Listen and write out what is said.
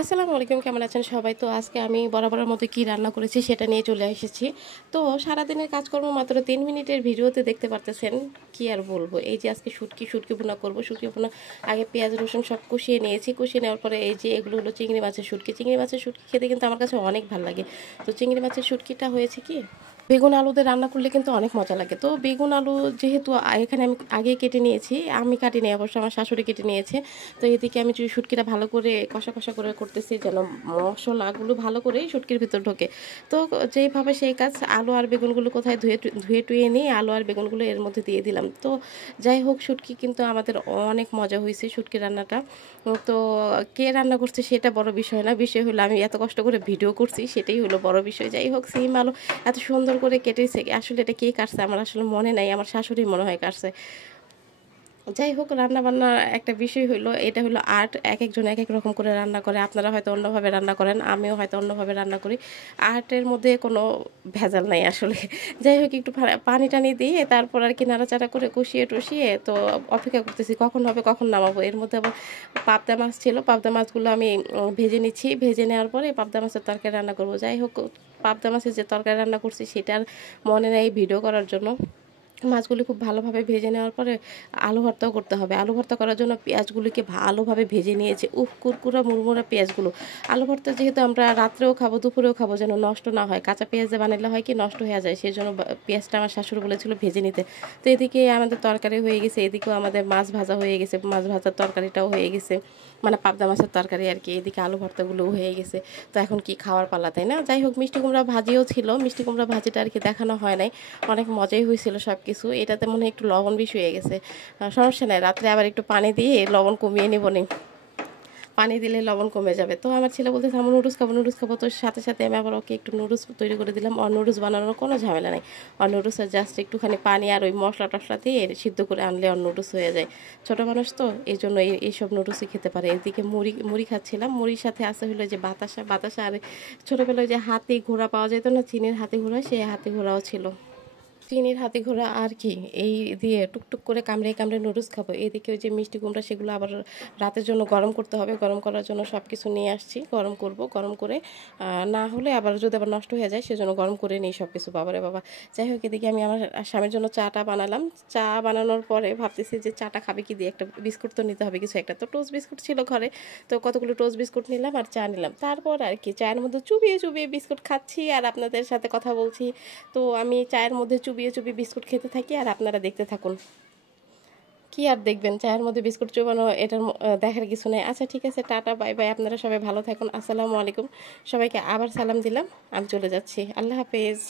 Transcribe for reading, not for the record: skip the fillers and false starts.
আসসালামু আলাইকুম, কেমন আছেন সবাই? তো আজকে আমি বরাবরের মতো কি রান্না করেছি সেটা নিয়ে চলে এসেছি। তো সারাদিনের কাজকর্ম মাত্র ৩ মিনিটের ভিডিওতে দেখতে পারতেছেন। কি আর বলবো, এই যে আজকে শুটকি ভুনা করব। শুটকি ভুনা আগে পেঁয়াজ রসুন সব কষিয়ে নিয়েছি। কষিয়ে নেওয়ার পরে এই যে এগুলো হলো চিংড়ি মাছের শুটকি। চিংড়ি মাছের শুটকি খেতে কিন্তু আমার কাছে অনেক ভালো লাগে। তো চিংড়ি মাছের শুটকিটা হয়েছে কি, বেগুন আলু দিয়ে রান্না করলে কিন্তু অনেক মজা লাগে। তো বেগুন আলু যেহেতু এখানে আমি আগে কেটে নিয়েছি, আমি কাটিনি, অবশ্য আমার শাশুড়ি কেটে নিয়েছে। তো এদিকে আমি শুটকিটা ভালো করে কষা কষা করে করতেছি, যেন মশলাগুলো ভালো করে শুটকির ভিতর ঢোকে। তো যেইভাবে সেই কাজ, আলু আর বেগুনগুলো কোথায় ধুয়ে ধুয়ে টুয়ে নিয়ে আলু আর বেগুনগুলো এর মধ্যে দিয়ে দিলাম। তো যাই হোক, শুটকি কিন্তু আমাদের অনেক মজা হয়েছে শুটকি রান্নাটা। তো কে রান্না করছে সেটা বড় বিষয় না, বিষয় হলো আমি এত কষ্ট করে ভিডিও করছি, সেটাই হলো বড় বিষয়। যাই হোক, সিম আলু এত সুন্দর করে কেটেছে, আসলে এটা কে কাটছে আমার আসলে মনে নাই, আমার শাশুড়ি মনে হয় কাটছে। যাই হোক, রান্না বান্নার একটা বিষয় হলো, এটা হলো আর্ট। এক একজন এক এক রকম করে রান্না করে, আপনারা হয়তো অন্যভাবে রান্না করেন, আমিও হয়তো অন্যভাবে রান্না করি। আর্টের মধ্যে কোনো ভেজাল নাই আসলে। যাই হোক, একটু পানি টানি দিয়ে তারপর আর কি নাড়াচাড়া করে কষিয়ে টষিয়ে তো অপেক্ষা করতেছি কখন হবে, কখন নামাবো। এর মধ্যে আবার পাবদা মাছ ছিল, পাবদা মাছগুলো আমি ভেজে নিচ্ছি। ভেজে নেওয়ার পরে পাবদা মাছের তরকারি রান্না করবো। যাই হোক, পাবদা মাছের যে তরকারি রান্না করছি সেটার মনে নেই ভিডিও করার জন্য। মাছগুলি খুব ভালোভাবে ভেজে নেওয়ার পরে আলু ভর্তাও করতে হবে। আলু ভর্তা করার জন্য পেঁয়াজগুলিকে ভালোভাবে ভেজে নিয়েছে। কুরকুরা মুড়মুড়া পেঁয়াজগুলো। আলু ভর্তা যেহেতু আমরা রাত্রেও খাবো দুপুরেও খাবো, যেন নষ্ট না হয়। কাঁচা পেঁয়াজে বানালে হয় কি, নষ্ট হয়ে যায়, সেই জন্য পেঁয়াজটা আমার শাশুড়ি বলেছিল ভেজে নিতে। তো এদিকে আমাদের তরকারি হয়ে গেছে, এদিকেও আমাদের মাছ ভাজা হয়ে গেছে, মাছ ভাজার তরকারিটাও হয়ে গেছে, মানে পাবদা মাছের তরকারি আর কি। এদিকে আলু ভর্তাগুলোও হয়ে গেছে। তো এখন কি খাওয়ার পালা, তাই না? যাই হোক, মিষ্টি কুমড়া ভাজিও ছিল, মিষ্টি কুমড়া ভাজিটা আর কি দেখানো হয় নাই। অনেক মজাই হয়েছিল সব কিছু। এটাতে মনে হয় একটু লবণ বেশি হয়ে গেছে। সমস্যা নাই, রাত্রে আবার একটু পানি দিয়ে লবণ কমিয়ে নিব নি, পানি দিলে লবণ কমে যাবে। তো আমার ছেলে বলতেছে আমার নুডলস খাবো, নুডলস খাবো। তো সাথে সাথে আমি আবার ওকে একটু নুডলস তৈরি করে দিলাম। আর নুডলস বানানোর কোনো ঝামেলা নেই। আর নুডলসের জাস্ট একটুখানি পানি আর ওই মশলা টশলা দিয়ে সিদ্ধ করে আনলে আর নুডলস হয়ে যায়। ছোটো মানুষ তো এই জন্য এইসব নুডলসই খেতে পারে। এদিকে মুড়ি মুড়ি খাচ্ছিলাম, মুড়ির সাথে আসে হলো যে বাতাসা। বাতাসা আর ছোটোবেলায় যে হাতি ঘোড়া পাওয়া যেত না, চিনির হাতি ঘোড়া, সেই হাতি ঘোড়াও ছিল। চিনির হাতি ঘোড়া আর কি, এই দিয়ে টুকটুক করে কামড়ে কামড়ে নুডলস খাবো। এদিকে ওই যে মিষ্টি কুমড়া, সেগুলো আবার রাতের জন্য গরম করতে হবে। গরম করার জন্য সব কিছু নিয়ে আসছি, গরম করব। গরম করে না হলে আবার যদি আবার নষ্ট হয়ে যায়, সেজন্য গরম করে নিই সব কিছু। বাবারে বাবা! যাই হোক, এদিকে আমি আমার স্বামীর জন্য চাটা বানালাম। চা বানানোর পরে ভাবতেছি যে চাটা খাবে কি দিয়ে, একটা বিস্কুট তো নিতে হবে কিছু একটা। তো টোস্ট বিস্কুট ছিল ঘরে, তো কতগুলো টোস্ট বিস্কুট নিলাম আর চা নিলাম। তারপর আর কি চায়ের মধ্যে চুবিয়ে চুবিয়ে বিস্কুট খাচ্ছি আর আপনাদের সাথে কথা বলছি। তো আমি চায়ের মধ্যে চুবিয়ে চুবিয়ে বিস্কুট খেতে থাকি আর আপনারা দেখতে থাকুন। কি আর দেখবেন, চায়ের মধ্যে বিস্কুট চুবানো, এটার দেখার কিছু নেই। আচ্ছা ঠিক আছে, টাটা বাই বাই, আপনারা সবাই ভালো থাকুন। আসসালামু আলাইকুম। সবাইকে আবার সালাম দিলাম, আমি চলে যাচ্ছি। আল্লাহ হাফেজ।